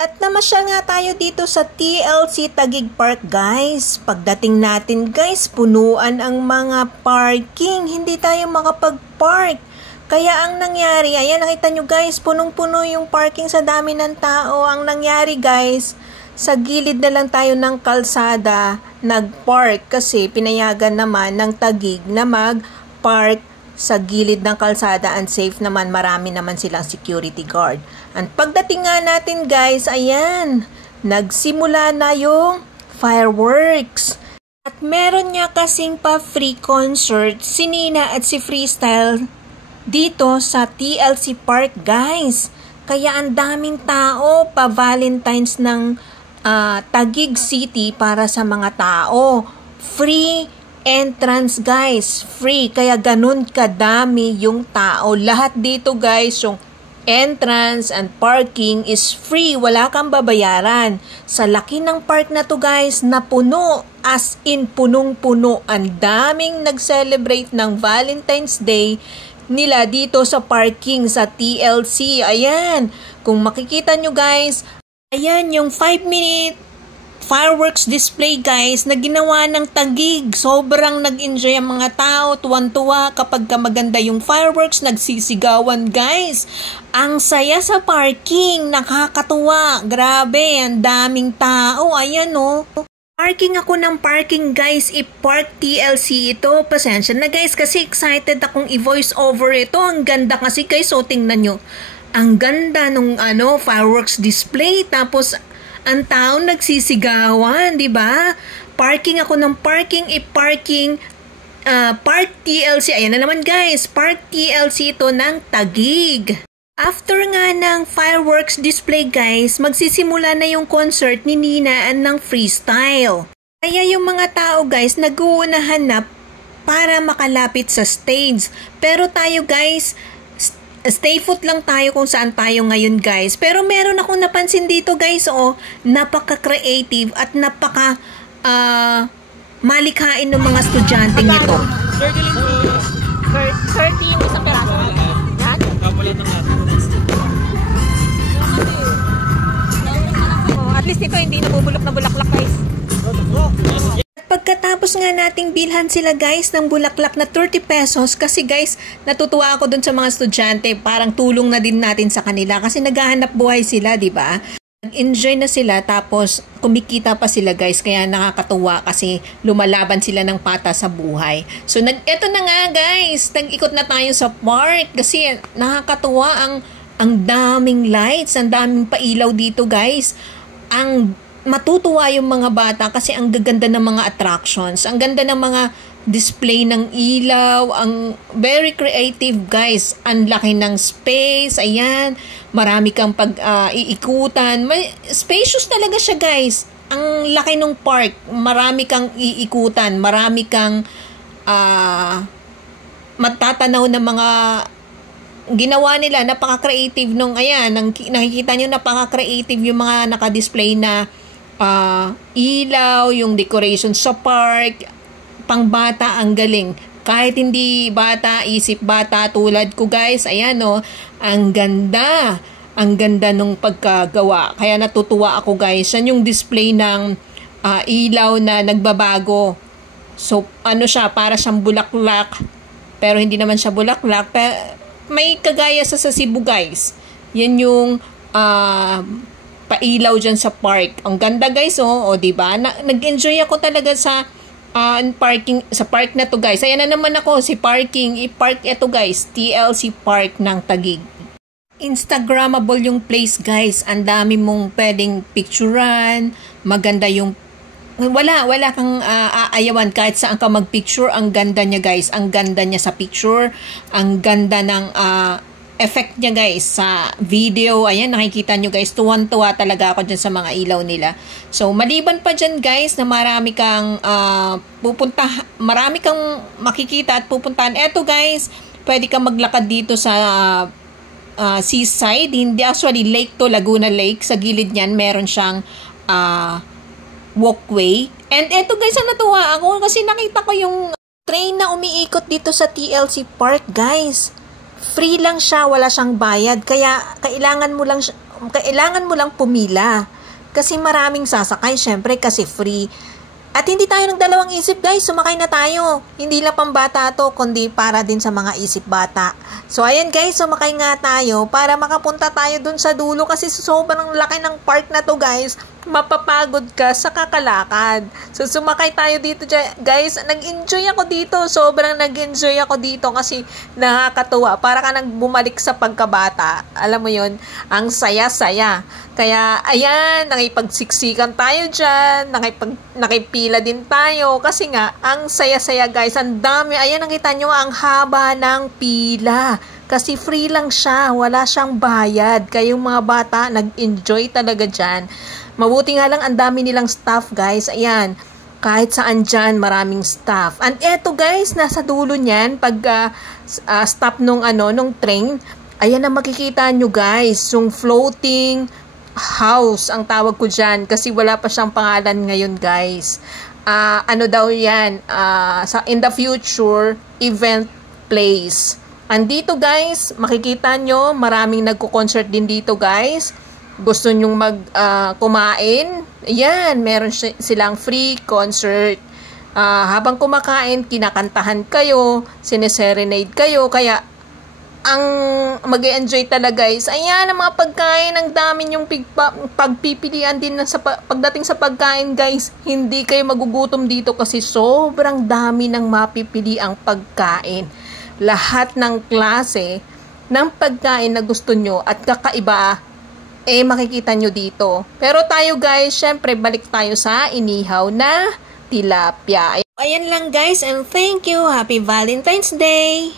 At namasyal nga tayo dito sa TLC Taguig Park guys. Pagdating natin guys, punuan ang mga parking. Hindi tayo makapag-park. Kaya ang nangyari, ayan nakita nyo guys, punong-puno yung parking sa dami ng tao. Ang nangyari guys, sa gilid na lang tayo ng kalsada nag-park kasi pinayagan naman ng Taguig na mag-park sa gilid ng kalsada and safe naman, marami naman silang security guard. And pagdating nga natin guys, ayan, nagsimula na yung fireworks. At meron nga kasing pa free concert si Nina at si Freestyle dito sa TLC Park guys. Kaya ang daming tao pa Valentine's ng Taguig City para sa mga tao. Free entrance guys, free, kaya ganun kadami yung tao. Lahat dito guys, yung entrance and parking is free, wala kang babayaran. Sa laki ng park na to guys, napuno, as in punong-puno. Ang daming nag-celebrate ng Valentine's Day nila dito sa parking sa TLC. Ayan, kung makikita nyo guys, ayan yung 5-minute fireworks display guys na ginawa ng Taguig. Sobrang nag-enjoy ang mga tao, tuwan-tuwa kapag maganda yung fireworks, nagsisigawan guys. Ang saya sa parking, nakakatuwa. Grabe, ang daming tao. Ayan oh. Parking ako ng parking guys, i-park TLC ito. Pasensya na guys kasi excited akong i-voice over ito. Ang ganda kasi guys, so tingnan nyo. Ang ganda nung fireworks display, tapos ang tao nagsisigawan, di ba? Parking ako ng parking, i-parking Park TLC. Ayan na naman guys, Park TLC ito ng Taguig. After nga ng fireworks display guys, magsisimula na yung concert ni Nina and ng Freestyle. Kaya yung mga tao guys, nag-uunahan na para makalapit sa stage. Pero tayo guys, stay put lang tayo kung saan tayo ngayon guys. Pero meron akong napansin dito guys, napaka-creative at malikhain ng mga estudyante nito. 30 yung isang peraso. Yan? At least ito hindi nabubulok na bulaklak guys. Pagkatapos nga nating bilhan sila guys ng bulaklak na 30 pesos kasi guys, natutuwa ako dun sa mga estudyante, parang tulong na din natin sa kanila kasi naghahanap buhay sila, di ba? Nag-enjoy na sila tapos kumikita pa sila guys, kaya nakakatuwa kasi lumalaban sila ng pata sa buhay. So eto na nga guys, nag-ikot na tayo sa park kasi nakakatuwa ang daming lights, ang daming pailaw dito guys. Ang matutuwa yung mga bata kasi ang gaganda ng mga attractions, ang ganda ng mga display ng ilaw, ang very creative guys, ang laki ng space, ayan, marami kang iikutan, spacious talaga siya guys, ang laki ng park, marami kang iikutan, marami kang matatanaw ng mga ginawa nila, napaka-creative nung, ayan, nakikita nyo napaka-creative yung mga nakadisplay na ilaw, yung decoration sa park, pang bata, ang galing. Kahit hindi bata, isip bata tulad ko guys, ayan ang ganda. Ang ganda nung pagkagawa. Kaya natutuwa ako guys. Yan yung display ng ilaw na nagbabago. So, siya, para siyang bulaklak. Pero hindi naman siya bulaklak. May kagaya sa Cebu guys. Yan yung pailaw dyan sa park. Ang ganda guys, diba? Nag-enjoy ako talaga sa parking, sa park na to guys. Ayan na naman ako, si parking. I-park ito guys, TLC Park ng Taguig. Instagrammable yung place guys. Ang dami mong pwedeng picturean. Maganda yung wala kang aayawan kahit saan ka magpicture. Ang ganda niya guys. Ang ganda niya sa picture. Ang ganda ng effect niya guys sa video. Ayan, nakikita nyo guys, tuwan-tuwa talaga ako dyan sa mga ilaw nila. So, maliban pa dyan guys na marami kang marami kang makikita at pupuntahan. Eto guys, pwede kang maglakad dito sa seaside. Hindi actually lake to, Laguna Lake. Sa gilid niyan, meron siyang walkway. And eto guys, natuwa ako kasi nakita ko yung train na umiikot dito sa TLC Park guys. Free lang siya, wala siyang bayad. Kaya kailangan mo lang kailangan mo lang pumila. Kasi maraming sasakay, syempre kasi free. At hindi tayo ng dalawang isip guys, sumakay na tayo. Hindi lang pambata to, kundi para din sa mga isip bata. So ayan guys, sumakay nga tayo para makapunta tayo dun sa dulo kasi sobrang laki ng park na to guys. Mapapagod ka sa kakalakad. So sumakay tayo dito guys. Nag-enjoy ako dito. Sobrang nag-enjoy ako dito kasi nakakatuwa. Para ka nang bumalik sa pagkabata. Alam mo yon, ang saya-saya. Kaya ayan, nakipagsiksikan tayo dyan. Nakipila din tayo. Kasi nga, ang saya-saya guys. Ang dami. Ayan, nakita nyo ang haba ng pila. Kasi free lang siya. Wala siyang bayad. Kaya yung mga bata, nag-enjoy talaga dyan. Mabuti nga lang, ang dami nilang staff guys. Ayan, kahit saan dyan, maraming staff. And eto guys, nasa dulo niyan, pag stop nung train, ayan ang makikita nyo guys, yung floating house, ang tawag ko dyan. Kasi wala pa siyang pangalan ngayon guys. Ano daw yan? In the future, event place. Andito guys, makikita nyo, maraming nagko-concert din dito guys. Gusto nyong kumain, ayan, meron silang free concert. Habang kumakain, kinakantahan kayo, sineserenade kayo, kaya ang mag-enjoy talaga guys. Ayan, ang mga pagkain, ang dami yung pagpipilian din pagdating sa pagkain guys. Hindi kayo magugutom dito kasi sobrang dami ng mapipili ang pagkain. Lahat ng klase ng pagkain na gusto nyo at kakaiba, makikita nyo dito. Pero tayo guys, syempre balik tayo sa inihaw na tilapia. Ayan lang guys, and thank you. Happy Valentine's Day!